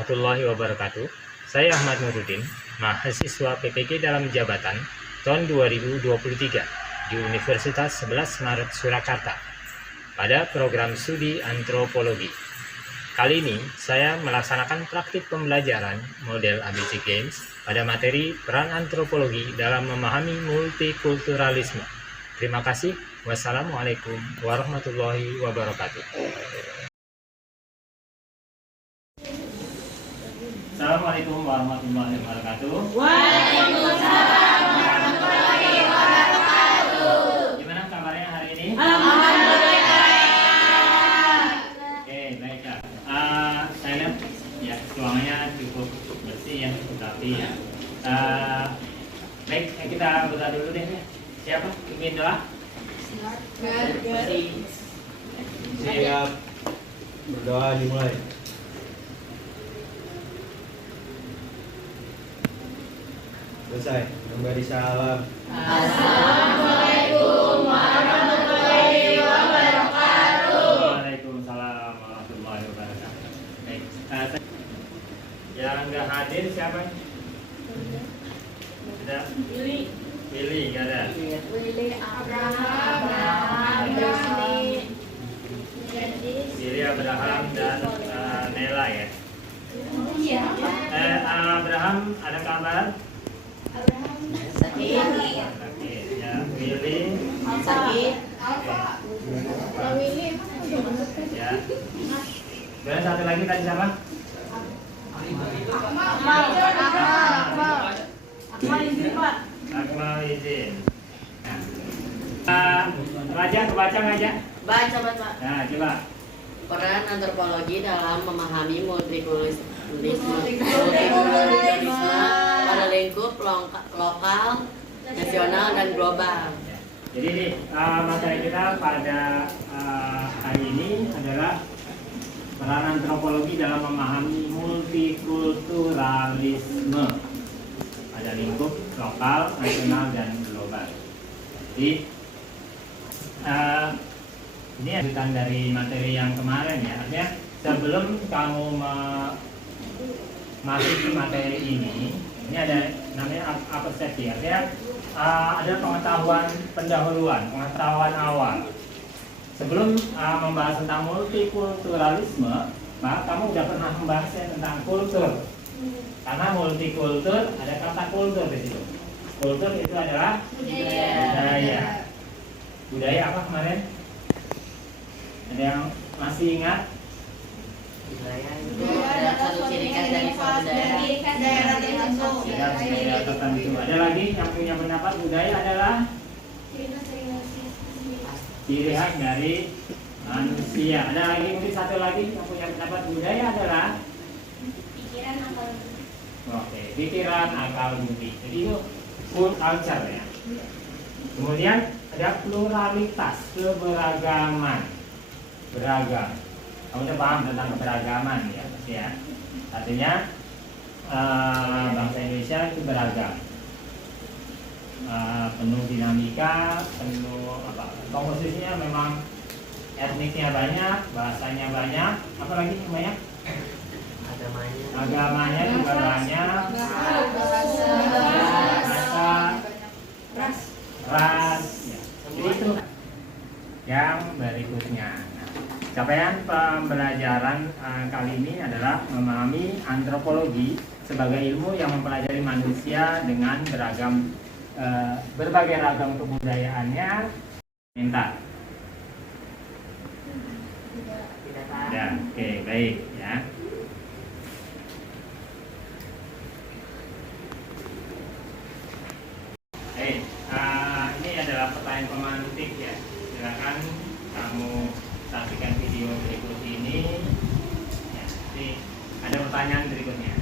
warahmatullahi wabarakatuh. Saya Ahmad Nuruddin, mahasiswa PPG dalam jabatan tahun 2023 di Universitas 11 Maret Surakarta pada program studi antropologi. Kali ini saya melaksanakan praktik pembelajaran model ABC Games pada materi peran antropologi dalam memahami multikulturalisme. Terima kasih. Wassalamualaikum warahmatullahi wabarakatuh. Assalamualaikum warahmatullahi wabarakatuh. Waalaikumsalam warahmatullahi wabarakatuh. Gimana kabarnya hari ini? Alhamdulillah. Oke, baik ya. Saya lihat ya ruangannya cukup bersih ya, cukup rapi ya. Baik, kita berdoa dulu deh ya. Siapa? Ingin doa? Siap. Berdoa dimulai. Selesai. Memberi salam. Assalamualaikum warahmatullahi wabarakatuh. Waalaikumsalam warahmatullahi wabarakatuh. Baik, yang nggak hadir siapa? Ada? Willy, nggak ada? Willy Abraham Willy Abraham dan Nela ya. Iya. Abraham ada kabar? Sakit. Oke, ya Willy. Sakit. Ya. Dan satu lagi tadi siapa? Akmal izin. Raja kebaca nggak aja? Baca, baca. Nah, coba. Peran antropologi dalam memahami multikulturalisme pada lingkup lokal, nasional, dan global. Jadi ini materi kita pada hari ini adalah peran antropologi dalam memahami multikulturalisme pada lingkup lokal, nasional, dan global. Jadi ini lanjutan dari materi yang kemarin ya. Artinya sebelum kamu masuk ke materi ini ada namanya persepsi. Artinya ada pengetahuan pendahuluan, pengetahuan awal. Sebelum membahas tentang multikulturalisme, maka kamu sudah pernah membahasnya tentang kultur. Karena multikultur ada kata kultur di situ. Kultur itu adalah budaya. Budaya apa kemarin? Ada yang masih ingat? Budaya satu ciri khas dari suatu daerah. Daerah tertentu. Ada lagi yang punya pendapat budaya adalah ciri khas dari manusia. Ada lagi mungkin satu lagi yang punya pendapat budaya adalah Pikiran akal. oke, pikiran, akal, budi. Jadi itu full culture ya. Kemudian ada pluralitas, keberagaman, beragam. Kamu udah paham tentang keberagaman ya, pasti ya. Artinya bangsa Indonesia itu beragam, penuh dinamika, penuh komposisinya memang etniknya banyak, bahasanya banyak, apalagi banyak. Agamanya juga banyak, ras, ya. Jadi itu yang berikutnya. Capaian pembelajaran kali ini adalah memahami antropologi sebagai ilmu yang mempelajari manusia dengan berbagai ragam kebudayaannya. Minta. Ya, oke, baik ya. Ini adalah pertanyaan pemantik ya. Silakan kamu saksikan video berikut ini. Ya, jadi ada pertanyaan berikutnya.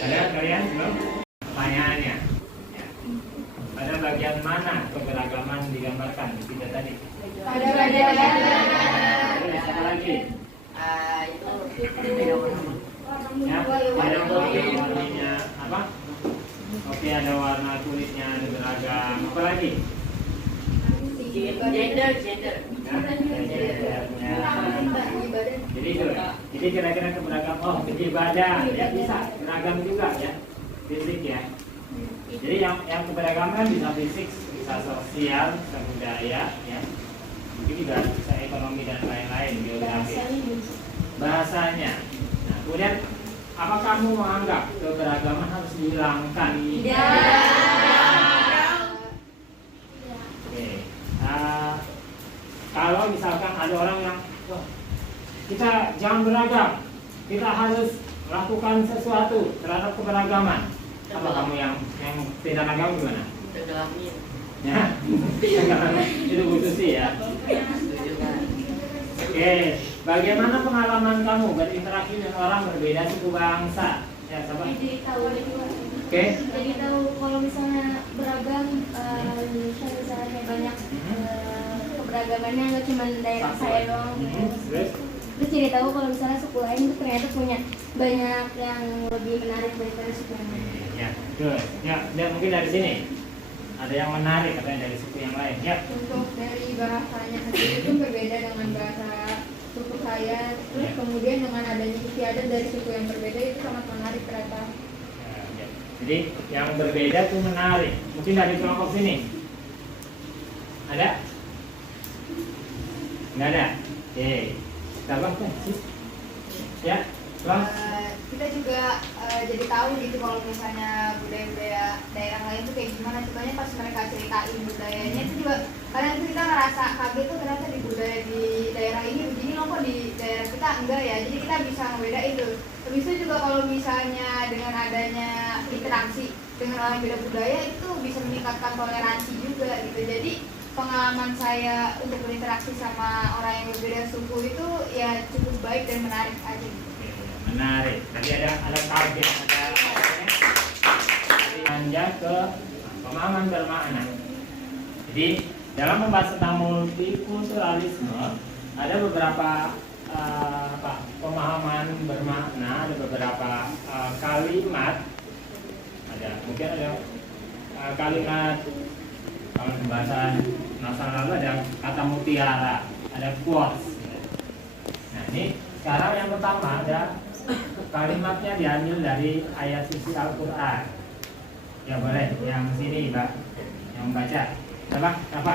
Ada kalian belum? Pertanyaannya. Ya. Pada bagian mana keberagaman digambarkan di kita tadi? Pada bagian Terus apa lagi? Itu beda warna. Ya, ada kopi warnanya apa? Kopi ada warna kulitnya ada beragam. Apa lagi? Gender. Ya, jadi itu. Jadi kira-kira keberagaman. Oh, kecil badan ya bisa beragam juga ya. Fisik ya. Jadi yang keberagaman bisa fisik, bisa sosial, bisa budaya ya. Mungkin juga bisa ekonomi dan lain-lain geografi. Bahasanya. Nah, kemudian apa kamu menganggap keberagaman harus dihilangkan? Oke. Kalau misalkan ada orang yang wah, kita jangan beragam, kita harus melakukan sesuatu terhadap keberagaman. Apa kamu yang tidak agama gimana? Tenggelamnya. Ya, itu butuh sih ya. Setuju kan? Oke, bagaimana pengalaman kamu berinteraksi dengan orang berbeda suku bangsa? Ya, sabar. Jadi tahu Oke. Jadi tahu kalau misalnya beragam, misalnya kayak banyak keberagamannya nggak cuma daerah saya doang. Terus? Terus jadi tahu kalau misalnya suku lain itu ternyata punya banyak yang lebih menarik daripada suku yang lain. Ya, terus. Ya, dan mungkin dari sini ada yang menarik katanya dari suku yang lain. Ya. Untuk dari bahasanya sendiri itu berbeda dengan bahasa suku saya. Terus kemudian dengan adanya istiadat dari suku yang berbeda itu sangat menarik ternyata. Ya. Jadi yang berbeda itu menarik. Mungkin dari kelompok sini ada? Nggak ada. Oke. Tambah sih. Ya. Bang. Kita juga jadi tahu gitu kalau misalnya budaya-budaya daerah lain tuh kayak gimana. Contohnya pas mereka ceritain budayanya itu juga kadang itu kita ngerasa kaget tuh ternyata di budaya di daerah ini begini loh, kok di daerah kita enggak ya. Jadi kita bisa ngebedain tuh. Habis itu juga kalau misalnya dengan adanya interaksi dengan orang beda budaya itu bisa meningkatkan toleransi juga gitu. Jadi pengalaman saya untuk berinteraksi sama orang yang berbeda suku itu ya cukup baik dan menarik aja gitu. Menarik. Tadi ada target, ada lanjut ke pemahaman bermakna. Jadi dalam membahas tentang multikulturalisme ada beberapa pemahaman bermakna, ada beberapa kalimat, mungkin ada kalimat kalau pembahasan masa lalu ada kata mutiara, ada quotes. Nah ini sekarang yang pertama ada kalimatnya diambil dari ayat suci Al-Quran. Ya boleh, yang sini Mbak, yang membaca. Apa?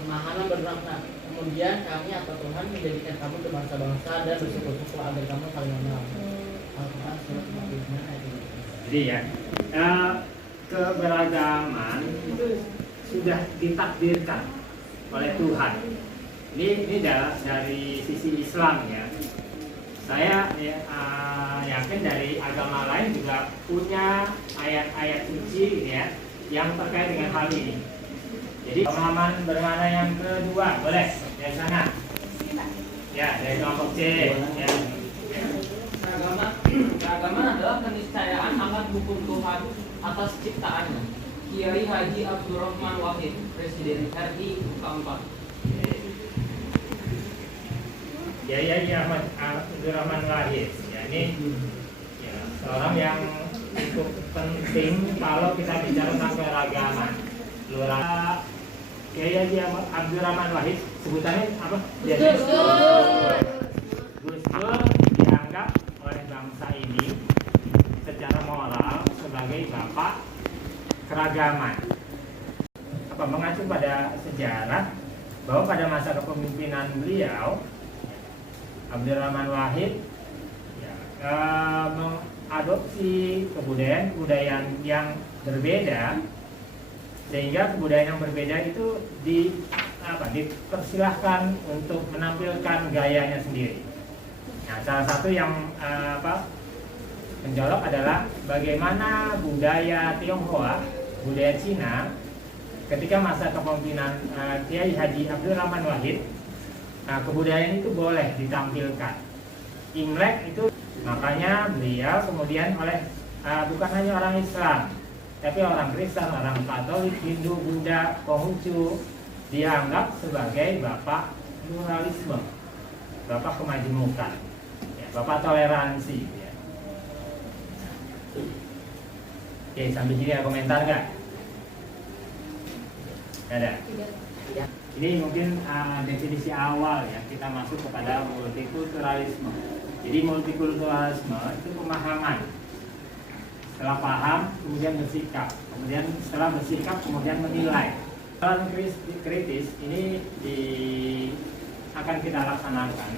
Pemahaman bermakna. Kemudian kami atau Tuhan menjadikan kamu berbangsa-bangsa dan bersuku-suku agar kamu saling mengenal. Al-Quran surat 49 ayat 3. Jadi ya, keberagaman itu sudah ditakdirkan oleh Tuhan. Ini dari sisi Islam ya. Saya yakin dari agama lain juga punya ayat-ayat suci ya yang terkait dengan hal ini. Jadi pemahaman bermakna yang kedua, boleh dari sana. Ya, dari kelompok C. Ya. Keagamaan adalah keniscayaan akan hukum Tuhan atas ciptaannya. Kiai Haji Abdurrahman Wahid, Presiden RI keempat. Kiai Abdurrahman Wahid. Ya, ini ya, seorang yang cukup penting kalau kita bicara tentang keragaman. Lurah Kiai Abdurrahman Wahid, sebutannya apa? Gus Dur dianggap oleh bangsa ini secara moral sebagai bapak keragaman. Apa mengacu pada sejarah bahwa pada masa kepemimpinan beliau Abdurrahman Wahid ya, mengadopsi kebudayaan yang berbeda Sehingga kebudayaan yang berbeda itu dipersilahkan untuk menampilkan gayanya sendiri. Nah, salah satu yang mencolok adalah bagaimana budaya Tionghoa, budaya Cina, ketika masa kepemimpinan Kiai Haji Abdul Rahman Wahid, kebudayaan itu boleh ditampilkan. Imlek itu makanya beliau kemudian oleh bukan hanya orang Islam, tapi orang Kristen, orang Katolik, Hindu, Buddha, Konghucu dianggap sebagai bapak pluralisme, bapak kemajemukan, ya, bapak toleransi. Ya. Oke, sampai sini ada komentar nggak? Ada. Ini mungkin definisi awal ya, kita masuk kepada multikulturalisme. Jadi multikulturalisme itu pemahaman. Setelah paham, kemudian bersikap. Kemudian setelah bersikap, kemudian menilai. Dalam kritis ini akan kita laksanakan,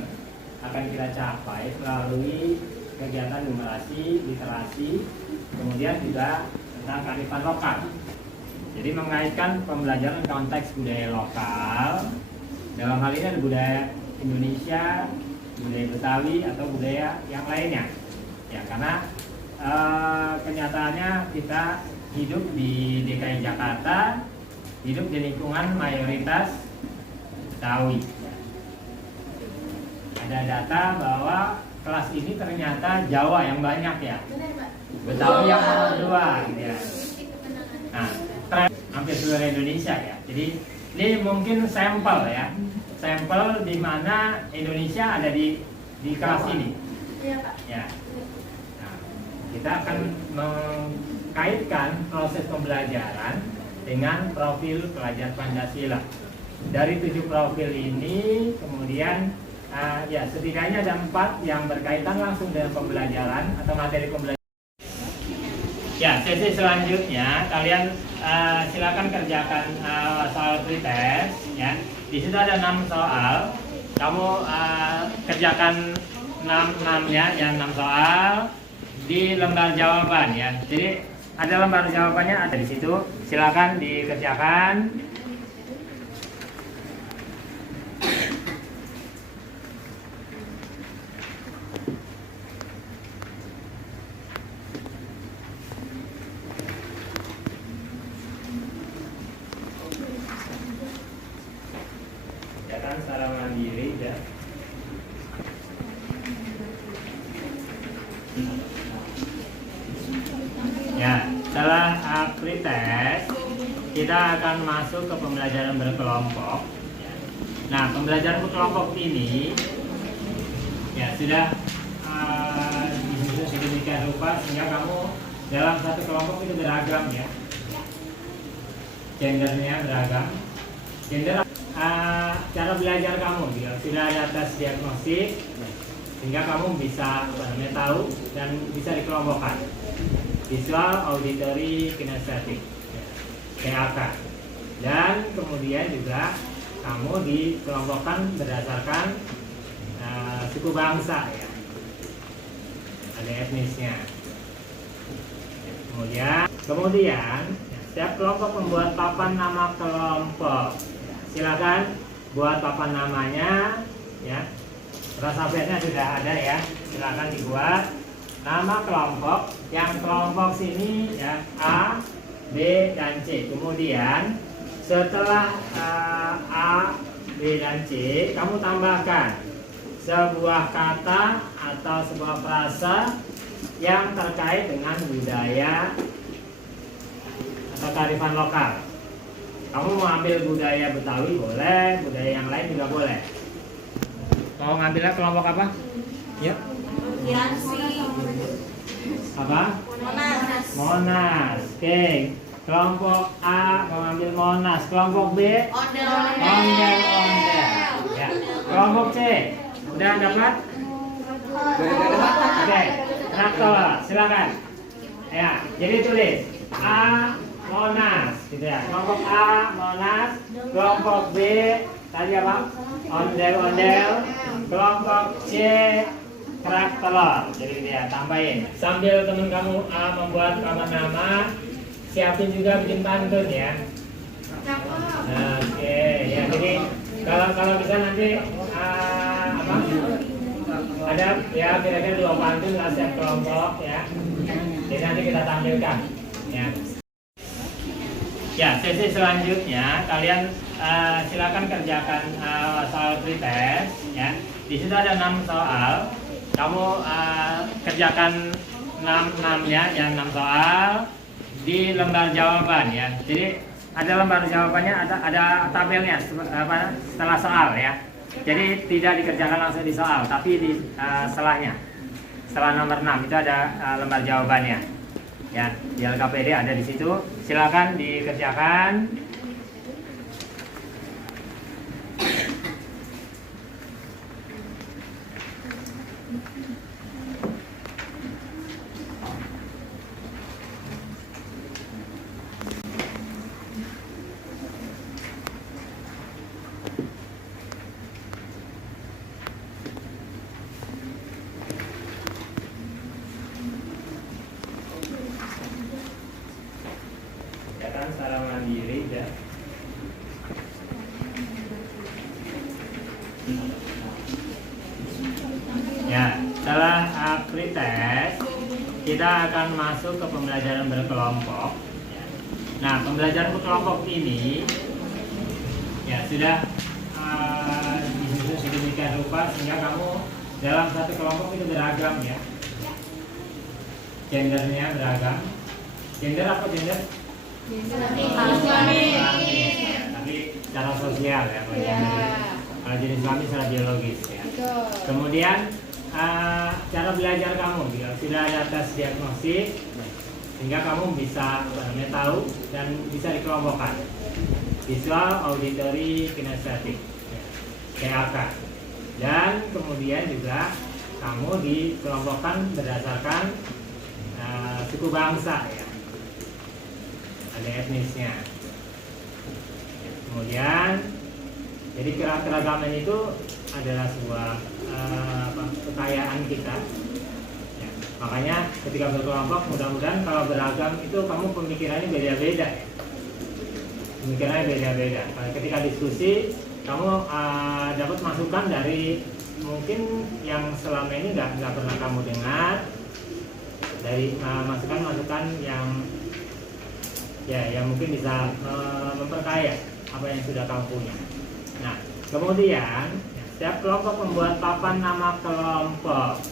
akan kita capai melalui kegiatan numerasi, literasi, kemudian juga tentang kearifan lokal. Jadi mengaitkan pembelajaran konteks budaya lokal. Dalam hal ini ada budaya Indonesia, budaya Betawi atau budaya yang lainnya. Ya, karena kenyataannya kita hidup di DKI Jakarta, hidup di lingkungan mayoritas Betawi. Ada data bahwa kelas ini ternyata Jawa yang banyak ya, Betawi yang nomor 2 gitu ya. Nah, tren hampir seluruh Indonesia ya. Jadi ini mungkin sampel ya, sampel di mana Indonesia ada di kelas ini. Iya, Pak. Ya. Kita akan mengkaitkan proses pembelajaran dengan profil pelajar Pancasila. Dari 7 profil ini, kemudian ya setidaknya ada 4 yang berkaitan langsung dengan pembelajaran atau materi pembelajaran. Ya, sesi selanjutnya kalian silakan kerjakan soal pretest. Ya, di situ ada 6 soal. Kamu kerjakan 6-6-nya, ya 6 soal. Di lembar jawaban ya. Jadi ada lembar jawabannya ada di situ. Silakan dikerjakan. Kerjakan secara mandiri ya. Ya, setelah pretest kita akan masuk ke pembelajaran berkelompok. Nah, pembelajaran berkelompok ini ya sudah disusun sedemikian rupa sehingga kamu dalam satu kelompok itu beragam ya. Gendernya beragam. Gender cara belajar kamu juga sudah ada tes diagnostik sehingga kamu bisa tahu dan bisa dikelompokkan. Visual, auditory, kinestetik, PAK. Dan kemudian juga kamu dikelompokkan berdasarkan suku bangsa ya. Ada etnisnya. Kemudian setiap kelompok membuat papan nama kelompok. Silakan buat papan namanya ya. Alfabetnya sudah ada ya. Silakan dibuat. Nama kelompok, yang kelompok sini ya A, B, dan C. Kemudian setelah A, B, dan C, kamu tambahkan sebuah kata atau sebuah frasa yang terkait dengan budaya atau kearifan lokal. Kamu mau ambil budaya Betawi boleh, budaya yang lain juga boleh. Mau ngambilnya kelompok apa? Yuk. Apa? Monas. Monas. Oke. Kelompok A mengambil Monas. Kelompok B ondel-ondel. Ya. Kelompok C udah dapat? Oke. Traktor. Silakan. Ya. Jadi tulis A Monas, gitu ya. Kelompok A Monas. Kelompok B tadi apa? Ondel-ondel. Kelompok C kerak telur. Jadi dia tambahin. Sambil teman kamu membuat nama-nama, siapin juga bikin pantun ya. kalau bisa nanti apa? Ada ya kira-kira 2 pantun lah setiap kelompok ya. Jadi nanti kita tampilkan ya. Ya, sesi selanjutnya kalian silakan kerjakan soal pretest ya. Di situ ada 6 soal. Kamu kerjakan 6-nya yang 6 soal di lembar jawaban ya. Jadi ada lembar jawabannya, ada tabelnya setelah soal ya. Jadi tidak dikerjakan langsung di soal, tapi di setelahnya. Setelah nomor 6 itu ada lembar jawabannya. Ya, di LKPD ada di situ. Silakan dikerjakan. Secara mandiri ya. Ya, setelah pretest kita akan masuk ke pembelajaran berkelompok. Nah, pembelajaran berkelompok ini ya sudah disusun sedemikian rupa sehingga kamu dalam satu kelompok itu beragam ya. Gendernya beragam. Gender apa gender? Tapi secara sosial ya, kalau jenis kelamin secara biologis ya. Kemudian cara belajar kamu juga sudah ada tes diagnosis sehingga kamu bisa tahu dan bisa dikelompokkan visual, auditory, kinestetik, TAK. Dan kemudian juga kamu dikelompokkan berdasarkan suku bangsa ya. Ada etnisnya. Kemudian jadi keragaman itu adalah sebuah kekayaan kita ya. Makanya ketika berkelompok mudah-mudahan kalau beragam itu kamu pemikirannya beda-beda ya. Pemikirannya beda-beda. Ketika diskusi kamu dapat masukan dari mungkin yang selama ini nggak pernah kamu dengar, dari masukan-masukan yang mungkin bisa memperkaya apa yang sudah kamu punya. Nah, kemudian setiap kelompok membuat papan nama kelompok.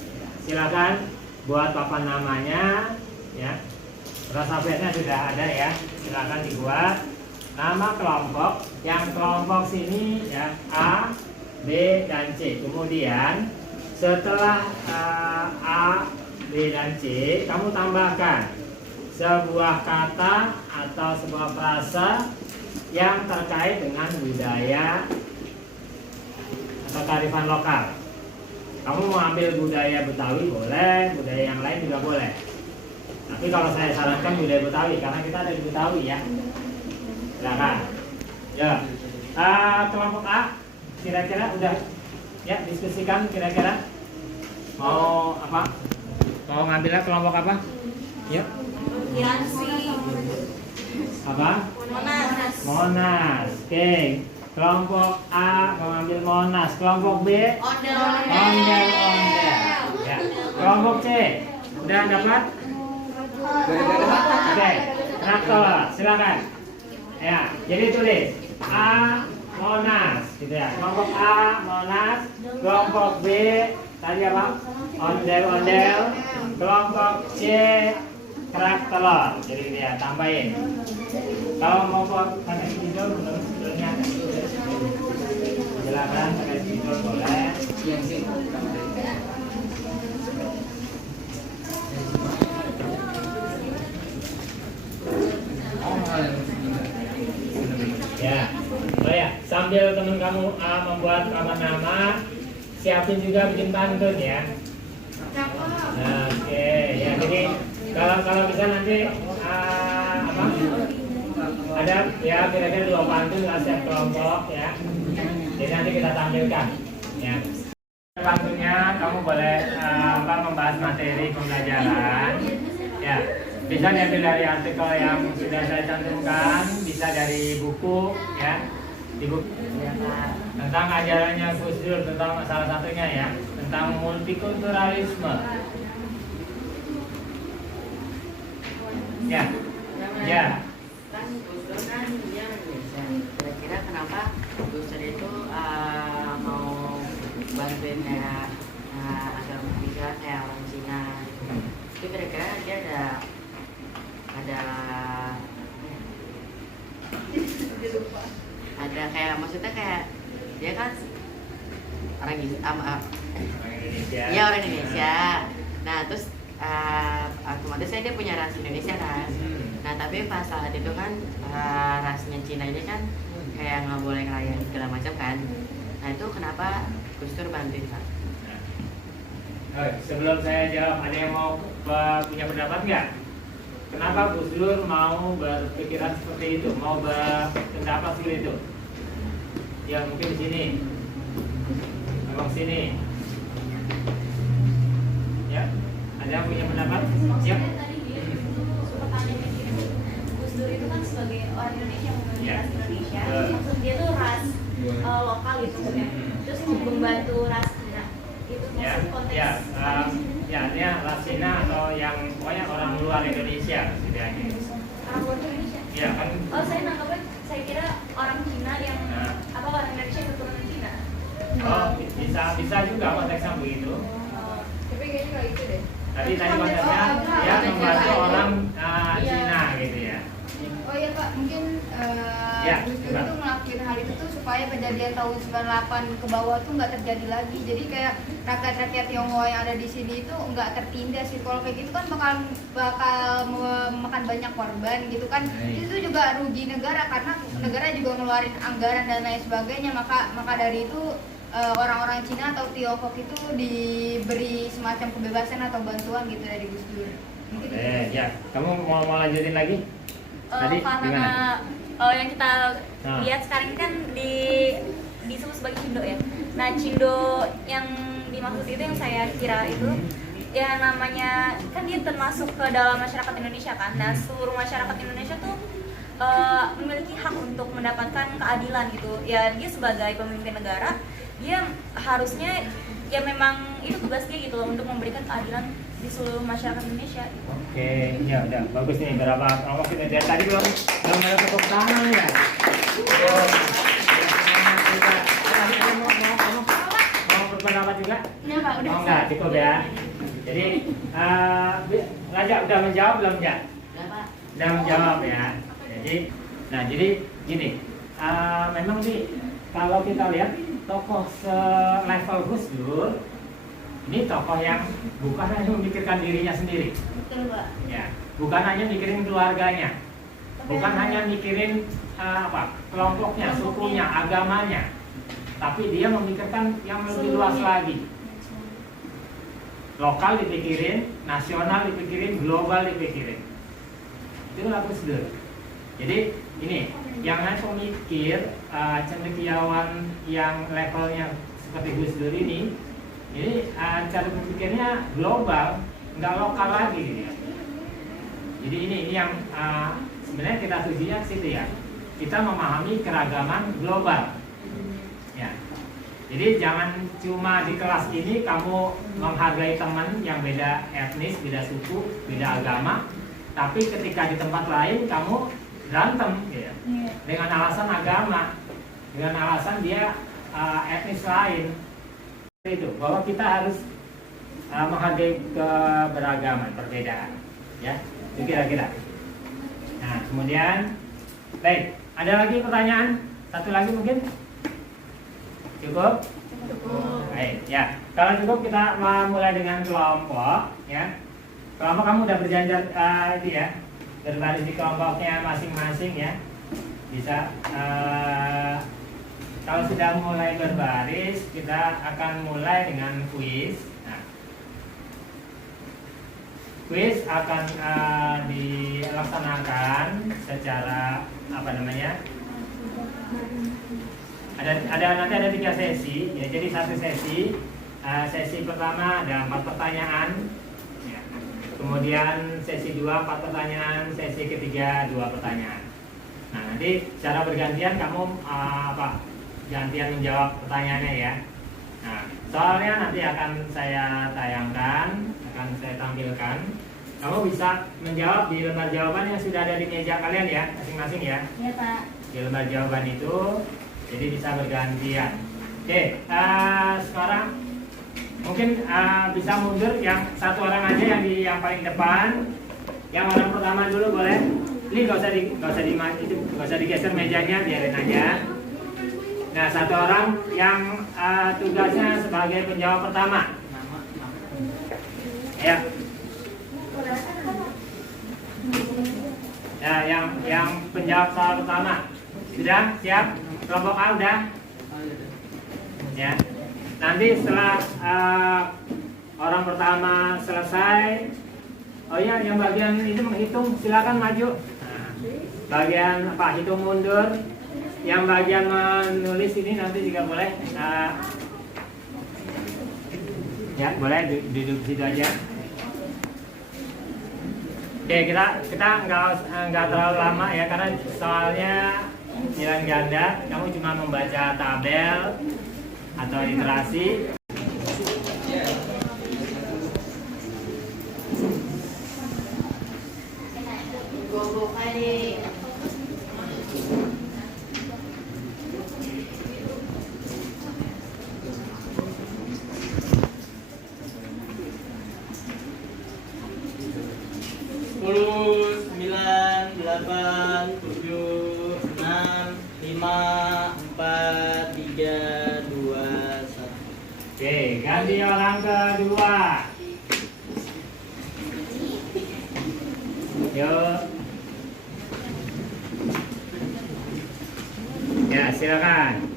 Silakan buat papan namanya, ya. Alfabetnya sudah ada ya. Silakan dibuat nama kelompok. Yang kelompok sini ya A, B, dan C. Kemudian setelah A, B, dan C, kamu tambahkan sebuah kata atau sebuah frasa yang terkait dengan budaya atau kearifan lokal. Kamu mau ambil budaya Betawi boleh, budaya yang lain juga boleh. Tapi kalau saya sarankan budaya Betawi karena kita ada di Betawi ya. Silakan. Ya. Kelompok A kira-kira udah ya diskusikan kira-kira mau apa? Mau ngambilnya kelompok apa? Yuk. Apa? Monas. Oke. Kelompok A mengambil Monas. Kelompok B ondel. Ya. Kelompok C udah dapat? Oke. Traktor. Silakan. Ya. Jadi tulis A Monas, gitu ya. Kelompok A Monas. Kelompok B tadi apa? Ondel. Kelompok C kerak telur, jadi dia tambahin. Kalau mau pakai spidol, menurut spidolnya silakan pakai spidol boleh. Ya, oh ya, sambil teman kamu membuat nama, siapin juga bikin pantun ya. Oke, ya jadi kalau bisa nanti apa? Ada ya kira-kira 2 pantun lah setiap kelompok ya. Jadi nanti kita tampilkan ya. Pantunnya kamu boleh membahas materi pembelajaran ya. Bisa diambil dari artikel yang sudah saya cantumkan, bisa dari buku ya. Di buku Ya Pak. tentang ajarannya Gus Dur tentang salah satunya ya, tentang multikulturalisme. Ya, ya. Kan Gus Dur kan dia Indonesia. Kira-kira kenapa Gus Dur itu mau bantuin kayak agama Indonesia kayak orang Cina gitu. Itu kira-kira dia ada kayak maksudnya kayak dia kan orang Islam, Orang Indonesia. iya orang Indonesia. Nah terus otomatis dia punya ras Indonesia kan. Nah tapi pas saat itu kan rasnya Cina ini kan kayak nggak boleh ngerayain segala macam kan. Nah itu kenapa Gus Dur bantuin Pak? Nah, sebelum saya jawab, ada yang mau punya pendapat nggak? Kenapa Gus Dur mau berpikiran seperti itu, mau berpendapat seperti itu? Ya mungkin di sini, abang sini. Ya, ada yang punya pendapat? Ya. Maksudnya tadi dia itu pertanyaannya gini, Gus Dur itu kan sebagai orang Indonesia memiliki Ya. ras Indonesia, Betul. maksud dia tuh ras lokal gitu maksudnya. Terus mau membantu ras Cina, itu Ya, maksud konteks ya, apa sih? ya, dia ras Cina atau yang pokoknya orang luar Indonesia, setidaknya. Orang luar Indonesia. Ya kan, Oh saya nangkapnya, saya kira orang Cina yang Nah. apa orang Indonesia yang keturunan Cina. oh bisa juga konteksnya begitu. Tapi kayaknya nggak gitu deh. Tadi konteksnya ya membantu orang Cina gitu ya. Oh iya Pak, mungkin Ya, Gus Dur coba. itu ngelakuin hal itu tuh supaya kejadian tahun 98 ke bawah tuh nggak terjadi lagi. Jadi kayak rakyat-rakyat Tionghoa yang ada di sini itu nggak tertindas sih. Kalau kayak gitu kan bakal memakan banyak korban gitu kan. Baik. Itu juga rugi negara karena negara juga ngeluarin anggaran dan lain sebagainya. Maka dari itu orang-orang Cina atau Tiongkok itu diberi semacam kebebasan atau bantuan gitu dari Gus Dur. Mungkin itu. Ya, kamu mau lanjutin lagi? Tadi Karena yang kita Nah. lihat sekarang ini kan disebut sebagai Cindo ya. Nah Cindo yang dimaksud itu yang saya kira itu ya namanya kan dia termasuk ke dalam masyarakat Indonesia kan. Nah seluruh masyarakat Indonesia tuh memiliki hak untuk mendapatkan keadilan gitu. Ya dia sebagai pemimpin negara dia harusnya ya memang itu tugas dia gitu loh untuk memberikan keadilan di seluruh masyarakat Indonesia. Oke, ya udah bagus nih berapa kelompok kita dari tadi belum ada tepuk tangan ya. Tadi ada mau berpendapat juga? Ya Pak, udah. Mau nggak cukup ya? Jadi Raja udah menjawab belum ya? Ya Pak. Udah menjawab ya. Jadi gini, memang nih kalau kita lihat tokoh selevel Gus Dur ini tokoh yang bukan hanya memikirkan dirinya sendiri, Betul Pak. ya, bukan hanya mikirin keluarganya, bukan hanya mikirin kelompoknya, sukunya, agamanya, tapi dia memikirkan yang lebih luas lagi. Lokal dipikirin, nasional dipikirin, global dipikirin. Itulah Gus Dur. Jadi ini yang hanya pemikir cendekiawan yang levelnya seperti Gus Dur ini cara berpikirnya global, nggak lokal lagi gitu ya. Jadi ini yang sebenarnya kita tujuannya ke situ ya. Kita memahami keragaman global. Ya. Jadi jangan cuma di kelas ini kamu menghargai teman yang beda etnis, beda suku, beda agama, tapi ketika di tempat lain kamu berantem gitu ya. Dengan alasan agama, dengan alasan dia etnis lain. Itu bahwa kita harus menghargai keberagaman, perbedaan, ya, itu kira-kira. Nah, kemudian, baik, ada lagi pertanyaan? Satu lagi mungkin? Cukup? Cukup. Baik, ya. Kalau cukup kita mulai dengan kelompok, ya. Kelompok kamu udah berjanji itu ya, berbaris di kelompoknya masing-masing ya. Bisa. Kalau sudah mulai berbaris, kita akan mulai dengan kuis. Nah, kuis akan dilaksanakan secara nanti ada 3 sesi. Ya, jadi satu sesi. Sesi pertama ada 4 pertanyaan. Ya. Kemudian sesi 2 4 pertanyaan, sesi ketiga 2 pertanyaan. Nah, nanti secara bergantian kamu gantian menjawab pertanyaannya ya. Nah, soalnya nanti akan saya tayangkan, akan saya tampilkan. Kamu bisa menjawab di lembar jawaban yang sudah ada di meja kalian ya, masing-masing ya. Iya Pak. Di lembar jawaban itu, jadi bisa bergantian. Oke, sekarang mungkin bisa mundur yang satu orang aja yang paling depan. Yang orang pertama dulu boleh. Ini nggak usah digeser mejanya, biarin aja. Nah, satu orang yang tugasnya sebagai penjawab pertama. Ya. Ya, yang penjawab soal pertama. Sudah siap? Kelompok A udah? Ya. Nanti setelah orang pertama selesai, oh iya, yang bagian itu menghitung silakan maju. Nah, bagian hitung mundur. Yang bagian menulis ini nanti juga boleh. Ya, boleh duduk situ aja. Oke, kita nggak terlalu lama ya, karena soalnya nilai ganda. Kamu cuma membaca tabel atau literasi. Oke, ganti orang kedua. Yuk. Ya, silakan.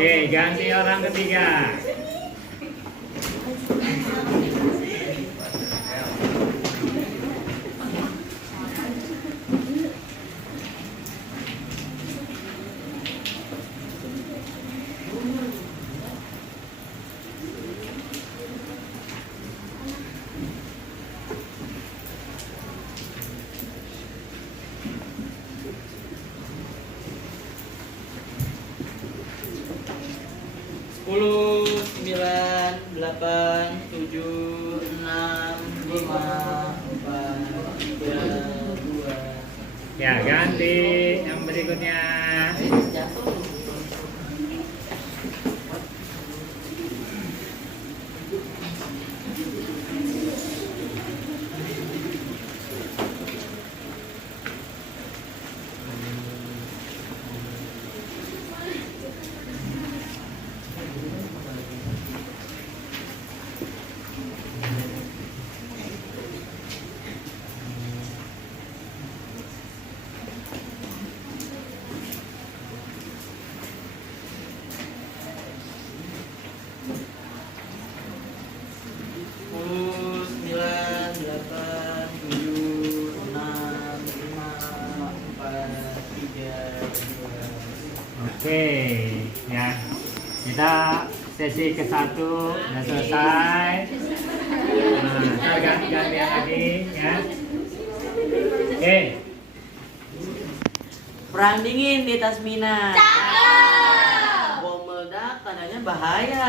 Oke, ganti orang ketiga. Ya, ganti yang berikutnya. Oke, ya, kita sesi ke-1 udah selesai. Nah, kita ganti-gantian lagi ya. Oke. Perang dingin di Tasmina. Bom meledak, tandanya bahaya.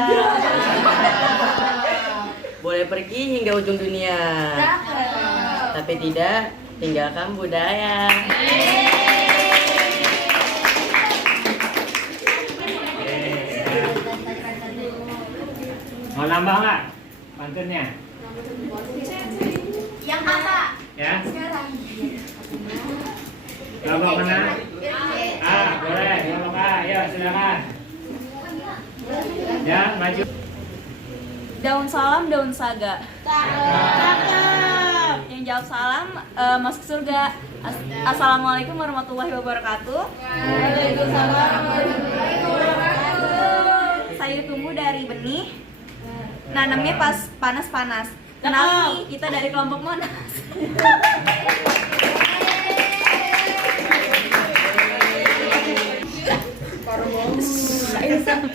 Boleh pergi hingga ujung dunia, tapi tidak tinggalkan budaya. Mau nambah nggak pantunnya? Yang apa? Ya. Sekarang. Kelompok mana? Boleh. Kelompok A, ya silakan. Ya, maju. Daun salam, daun saga. Cakep. Yang yang jawab salam masuk surga. Assalamualaikum warahmatullahi wabarakatuh. Waalaikumsalam warahmatullahi wabarakatuh. Sayur tumbuh dari benih, nanamnya pas panas-panas. Kenalin nih, kita dari kelompok Monas.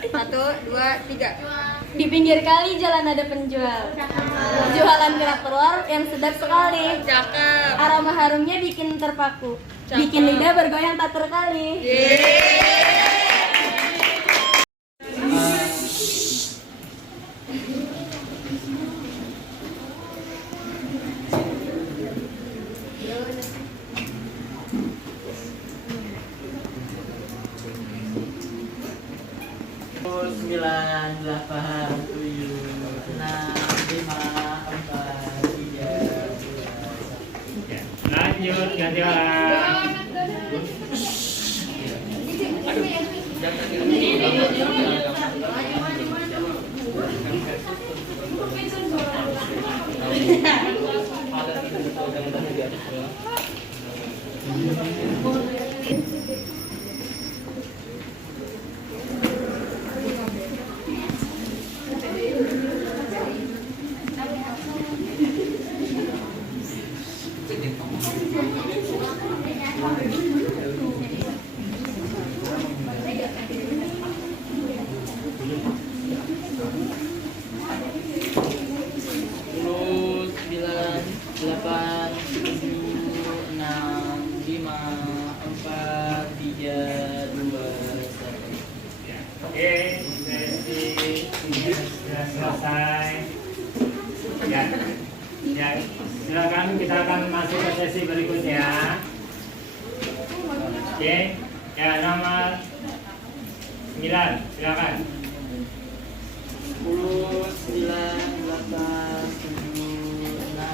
Satu, dua, tiga. Di pinggir kali jalan ada penjual. Jualan kerak telur yang sedap sekali. Cakep. Aroma harumnya bikin terpaku. Bikin lidah bergoyang tak terkali. Sembilan, delapan, tujuh, enam, lima, empat, tiga, Ya, lanjut ganti orang. sembilan, delapan, tujuh, enam, lima, empat, tiga, dua, satu. Oke, sesi ini sudah selesai. Ya, ya, silakan kita akan masuk ke sesi berikutnya. Oke, ya nomor 9, silakan. 10, 9, 8, 7, 6,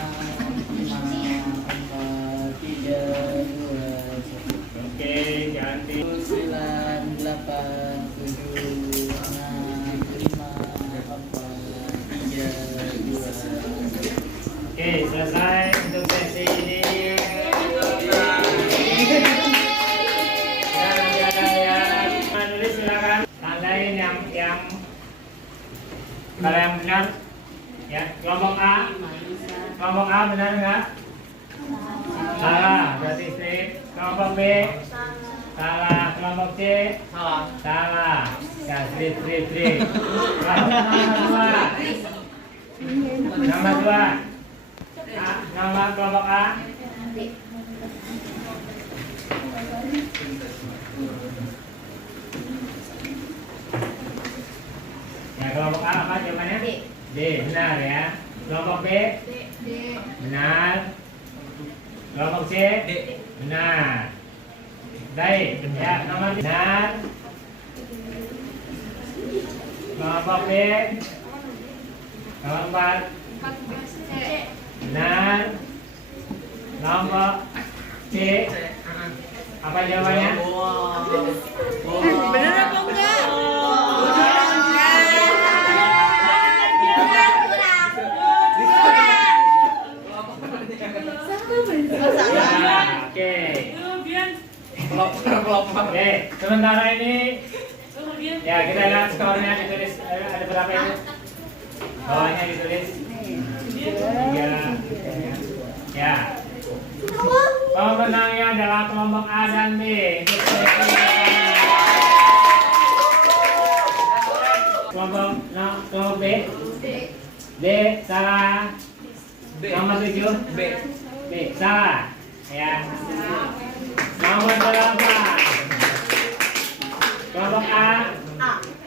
5, 4, 3, 2, 1. Oke, ganti. 9, 8, 7, 6, 5, 4, 3, 2, 1. Oke, selesai untuk sesi ini. Menulis silakan tandain yang kalau yang benar ya. Kelompok A benar nggak? Salah, berarti C. Kelompok B salah, kelompok C salah. Ya, strip. Nomor 2 nama kelompok A. Ya, kelompok A apa jawabannya? D, benar ya. Kelompok B? D. Benar. Kelompok C? Benar. Baik, ya, nomor 3. Benar. Kelompok B? Nomor 4? Benar. Kelompok C? Apa jawabannya? Bener apa enggak? Ya, oke. Oke, sementara ini ya kita lihat skornya ditulis ada berapa itu? Bawahnya ditulis 3. Ya. Pemenangnya adalah kelompok A dan B. Kelompok B. B salah. Nomor 7. B salah. Ya. Nomor 8. Kelompok A.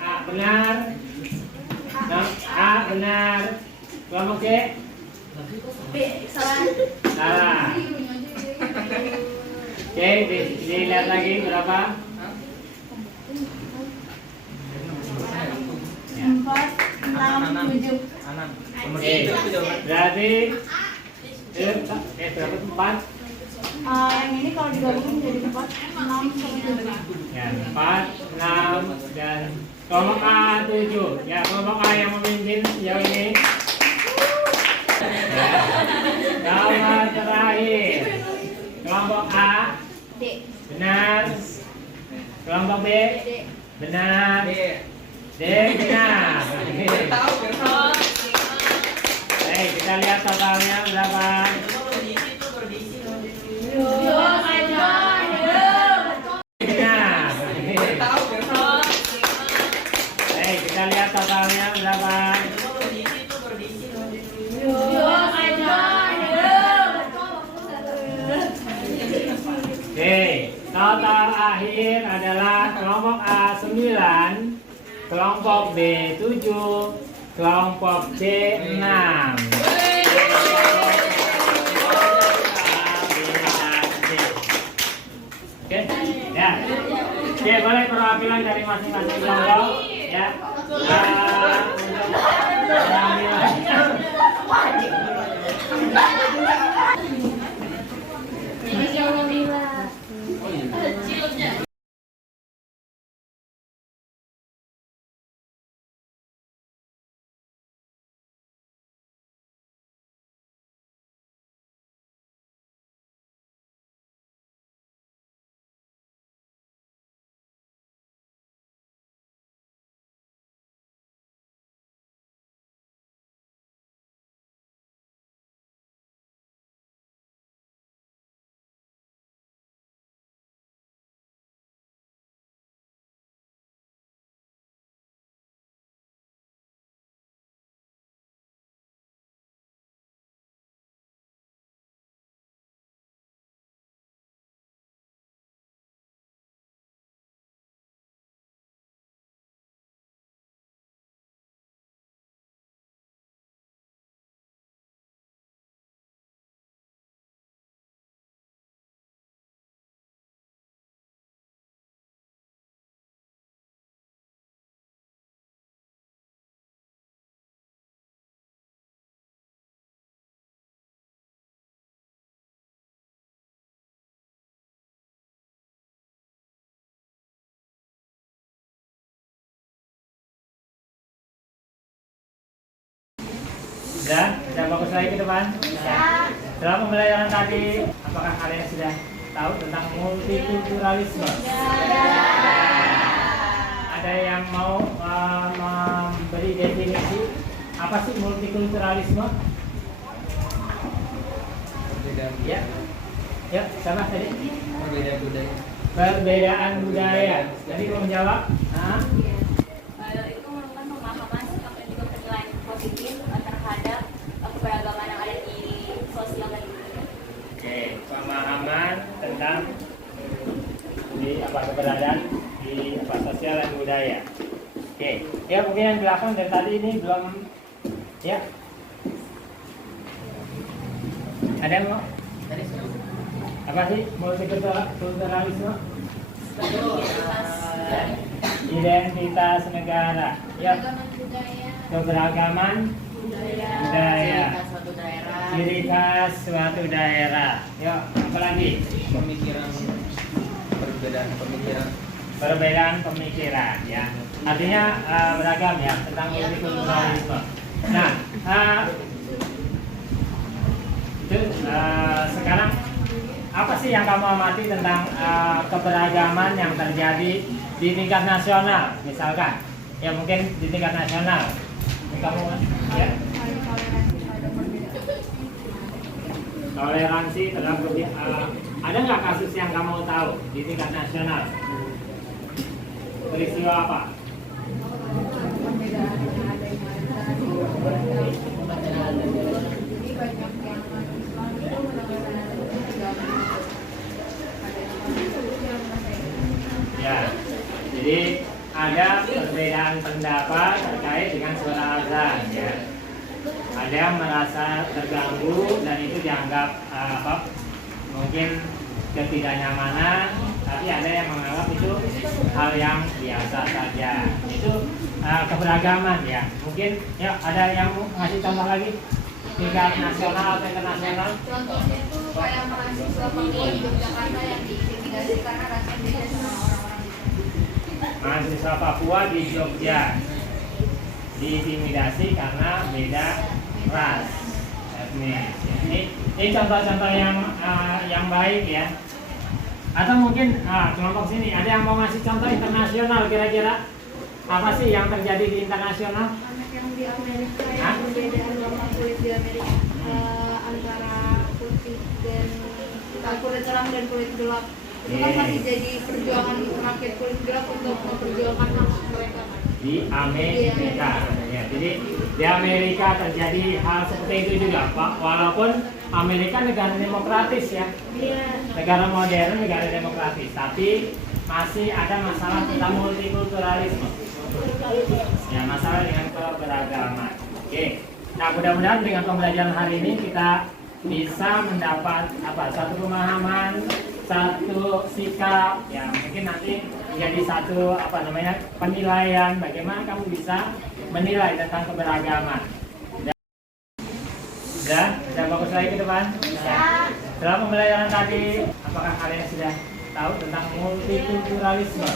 A benar. A benar. Kelompok C. B salah. Salah. Oke, dilihat lagi berapa? 4, 6, 7. Oke, berarti berapa? 4? Yang ini kalau digabungin jadi 4, 6, 7. Ya, 4, 6 dan kelompok A 7. Ya, kelompok A yang memimpin sejauh ini. Nomor terakhir. Kelompok A D. benar. Kelompok B D. benar. D benar. Baik, kita lihat totalnya berapa. Benar. Baik, kita lihat totalnya berapa. Oke, total akhir adalah kelompok A 9, kelompok B 7, kelompok C 6. Oke, ya. Oke, boleh perwakilan dari masing-masing kelompok, ya. Untuk pengambilan. Sudah fokus lagi ke depan? Bisa. Setelah pembelajaran tadi, apakah kalian sudah tahu tentang multikulturalisme? Ada yang mau memberi definisi apa sih multikulturalisme? Ya, ya, sama tadi. Berbeda budaya. Perbedaan budaya. Jadi mau menjawab? Nah, Itu merupakan pemahaman sikap dan juga penilaian positif terhadap keberagaman yang ada di sosial dan budaya. oke, pemahaman tentang di apa keberadaan di apa sosial dan budaya. Oke, ya mungkin yang belakang dari tadi ini belum ya. Ada yang mau? Apa sih multikulturalisme? Identitas negara. Ya, keberagaman budaya. Suatu daerah. Ciri khas suatu daerah. Yuk, apa lagi? Pemikiran, perbedaan pemikiran. Perbedaan pemikiran, ya. Artinya beragam ya tentang multikulturalisme. Nah, itu sekarang apa sih yang kamu amati tentang keberagaman yang terjadi di tingkat nasional, misalkan? Ya mungkin di tingkat nasional. Ini kamu ya. Toleransi terhadap ada nggak kasus yang kamu tahu di tingkat nasional? Peristiwa apa? Ya, jadi ada perbedaan pendapat terkait dengan suara azan ya. Ada yang merasa terganggu dan itu dianggap mungkin ketidaknyamanan, tapi ada yang menganggap itu hal yang biasa saja. Itu keberagaman ya. Mungkin ya ada yang mau ngasih contoh lagi tingkat nasional atau internasional? Contohnya itu kayak mahasiswa Papua di Yogyakarta yang diintimidasi karena rasanya beda sama orang-orang di sana. Mahasiswa Papua di Jogja diintimidasi karena beda ras. etnis. Ini contoh-contoh yang baik ya. Atau mungkin kelompok sini ada yang mau ngasih contoh internasional kira-kira apa sih yang terjadi di internasional? Anak yang di Amerika Hah? yang perbedaan warna kulit di Amerika antara putih dan kulit terang dan kulit gelap itu kan masih jadi perjuangan rakyat kulit gelap untuk memperjuangkan hak mereka kan. Di Amerika. Ya, jadi di Amerika terjadi hal seperti itu juga, Pak. Walaupun Amerika negara demokratis ya, Iya. negara modern, negara demokratis, tapi masih ada masalah tentang multikulturalisme. Ya, masalah dengan keberagaman. Oke. Nah, mudah-mudahan dengan pembelajaran hari ini kita bisa mendapat satu pemahaman, satu sikap, ya mungkin nanti menjadi satu penilaian bagaimana kamu bisa menilai tentang keberagaman. Sudah bagus lagi ke depan? Bisa. Setelah pembelajaran tadi, apakah kalian sudah tahu tentang multikulturalisme?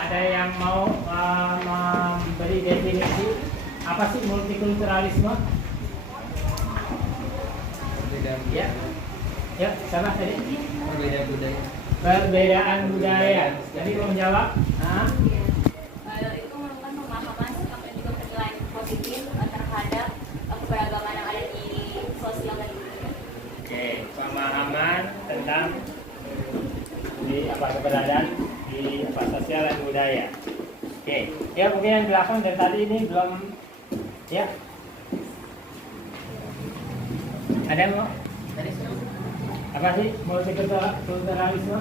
Ada yang mau memberi definisi apa sih multikulturalisme? Perbedaan Ya, ya, siapa tadi? perbedaan budaya. Perbedaan budaya. Jadi mau menjawab? Itu merupakan pemahaman sikap dan juga penilaian positif terhadap keberagaman yang ada di sosial dan budaya. Oke, pemahaman tentang keberadaan di sosial dan budaya. Oke, ya mungkin yang di belakang dari tadi ini belum ya. Ada yang mau? Apa sih multikulturalisme?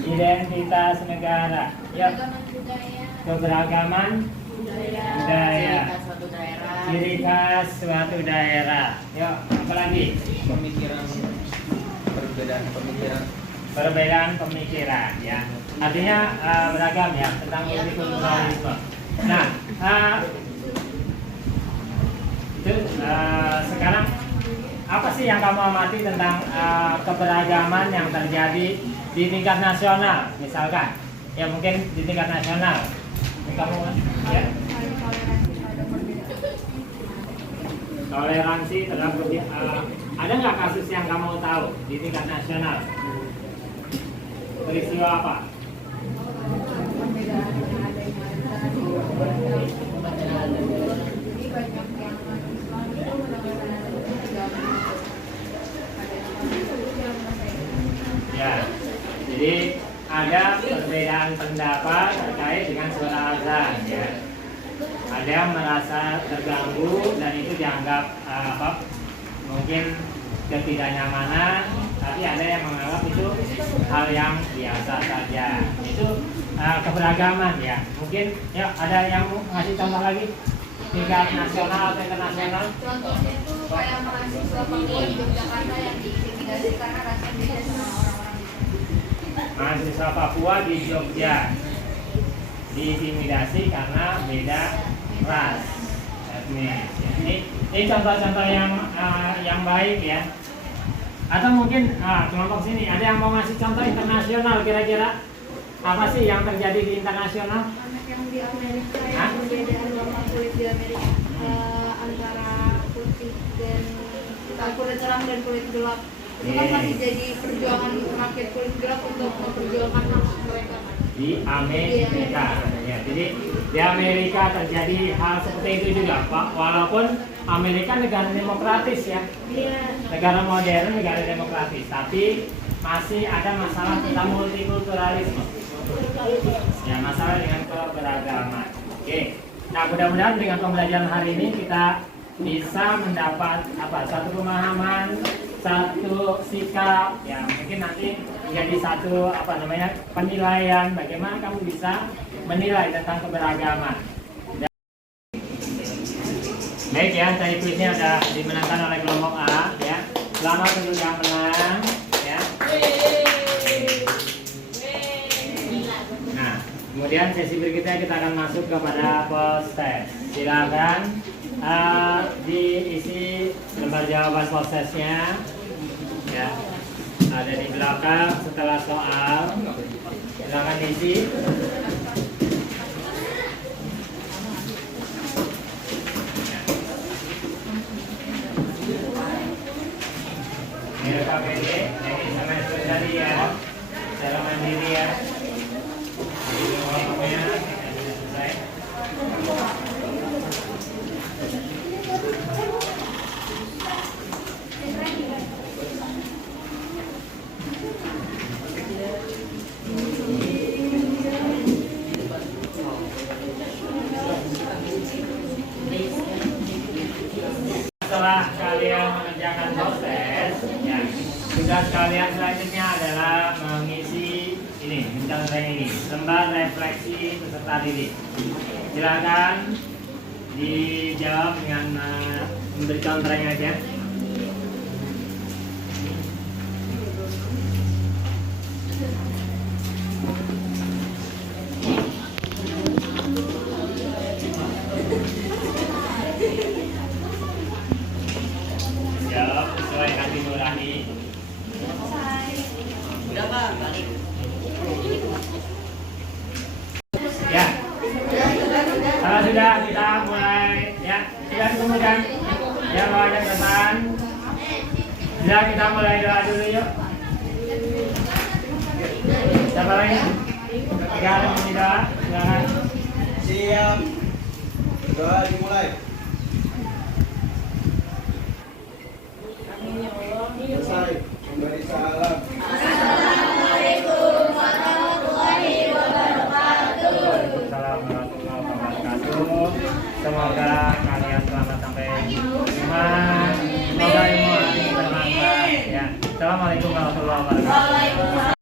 Identitas negara. Ya, keberagaman budaya. Suatu daerah. Ciri khas suatu daerah. Yuk, apa lagi? Perbedaan pemikiran ya. Artinya beragam ya tentang multikulturalisme. Nah, sekarang apa sih yang kamu amati tentang keberagaman yang terjadi di tingkat nasional, misalkan? Ya mungkin di tingkat nasional. Ini kamu ya. Toleransi terhadap ada nggak kasus yang kamu tahu di tingkat nasional? Peristiwa apa? Ya, jadi ada perbedaan pendapat terkait dengan suara azan ya. Ada yang merasa terganggu dan itu dianggap mungkin ketidaknyamanan, tapi ada yang menganggap itu hal yang biasa saja. Itu keberagaman ya. Mungkin ya ada yang mau ngasih contoh lagi tingkat nasional atau internasional? Contohnya itu kayak mahasiswa Papua di Yogyakarta yang diintimidasi karena rasanya beda sama orang-orang di sana. Mahasiswa Papua di Jogja diintimidasi karena beda ras etnis. Ini contoh-contoh yang baik ya. Atau mungkin kelompok sini ada yang mau ngasih contoh internasional kira-kira apa sih yang terjadi di internasional? Anak yang di Amerika yang perbedaan warna kulit di Amerika antara putih dan kulit terang dan kulit gelap itu kan masih jadi perjuangan rakyat kulit gelap untuk memperjuangkan hak mereka kan. Di Amerika. Ya, jadi di Amerika terjadi hal seperti itu juga, Pak. Walaupun Amerika negara demokratis ya, Iya. negara modern, negara demokratis, tapi masih ada masalah tentang multikulturalisme. Ya, masalah dengan keberagaman. Oke. Nah, mudah-mudahan dengan pembelajaran hari ini kita bisa mendapat satu pemahaman, satu sikap, ya mungkin nanti menjadi satu penilaian bagaimana kamu bisa menilai tentang keberagaman. Baik ya, tadi kuisnya sudah dimenangkan oleh kelompok A ya. Selamat untuk yang menang ya. Nah, kemudian sesi berikutnya kita akan masuk kepada post test. Silakan diisi lembar jawaban post testnya ya. Ada di belakang setelah soal. Silakan diisi. contohnya ini, lembar refleksi peserta didik. Silakan dijawab dengan memberi contohnya aja. Jawab sesuai Kak Nurani. Udah Pak, balik. Ya. Kalau sudah kita mulai ya, sudah ditemukan yang mau ada pesan. Sudah kita mulai doa dulu yuk. Siapa lagi? 3 menit doa, silakan. Siap. Doa dimulai. Selesai. Kembali salam. Assalamualaikum warahmatullahi wabarakatuh. Semoga kalian selamat sampai rumah. Semoga ilmu ini bermanfaat. Ya. Assalamualaikum warahmatullahi wabarakatuh.